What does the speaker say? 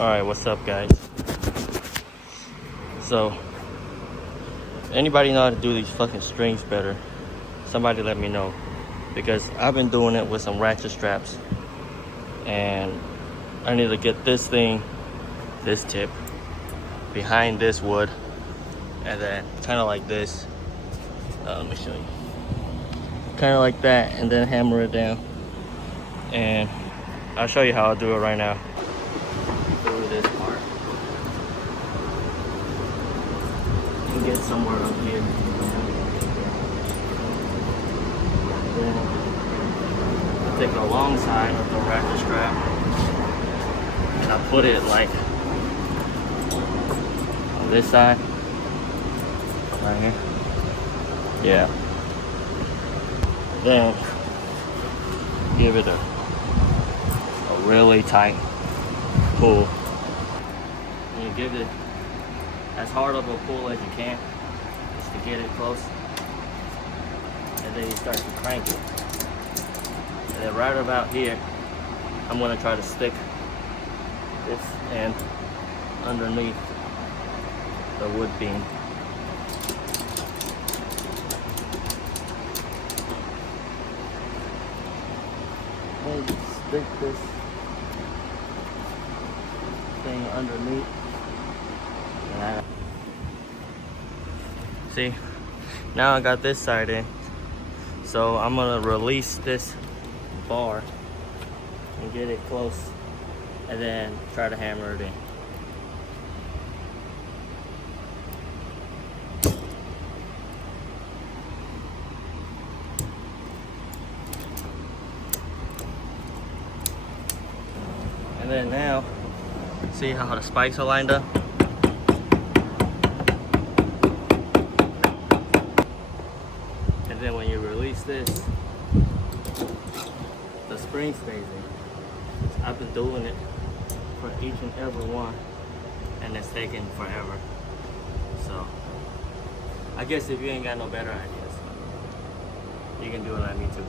Alright, what's up guys? So, anybody know how to do these fucking strings better? Somebody let me know. Because I've been doing it with some ratchet straps. And I need to get this thing, this tip, behind this wood. And then kind of like this. Let me show you. Kind of like that, and then hammer it down. And I'll show you how I'll do it right now. Through this part. And get somewhere up here. Then I take the long side of the ratchet strap and I put it like on this side. Right here. Yeah. Then give it a really tight pull. And you give it as hard of a pull as you can, just to get it close. And then you start to crank it. And then right about here, I'm gonna try to stick this end underneath the wood beam. And stick this thing underneath. And see, now I got this side in. So I'm gonna release this bar and get it close and then try to hammer it in. And then now, see how the spikes are lined up? And then when you release this, the spring stays in. I've been doing it for each and every one, and it's taking forever. So, I guess if you ain't got no better ideas, you can do it like me too.